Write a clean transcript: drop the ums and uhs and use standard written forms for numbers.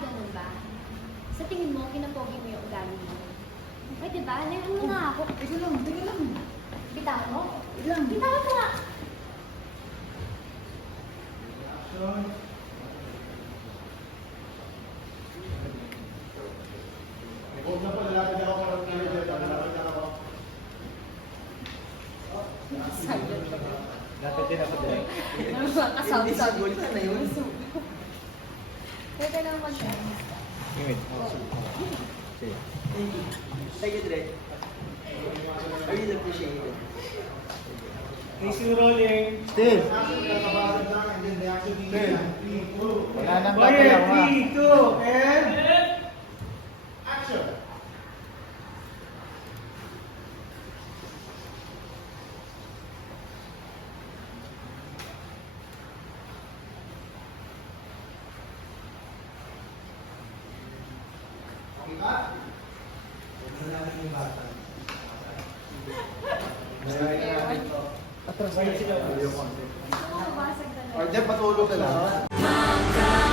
ganun ba? Sa tingin mo, kinapogi mo yung ugali mo? Ay, diba? Layan mo nga ako. Teka lang, teka lang. Bitawan mo? Teka lang. Bitawan mo nga! Action. Huwag na pala, lalapit ako para lalapit ako. Silent ka ba? Dapat din ako din. Ano ba? Kasawsabi. Invisible ka na yun. Pwede lang mo siya. Wait. Okay. Thank you, Dre. I really appreciate it. Facing rolling. Steve! Action, kakabahan lang, and then reaction media. 3, 2, Wala nang Quiet, gagalaw, ha? 3, 2, and... Action! Okay ka? Huwag na natin yung bata. Mayroon ka natin ito. Atras na sila. Gusto mo mabasag talaga. Or dyan, patulog ka lang. Maka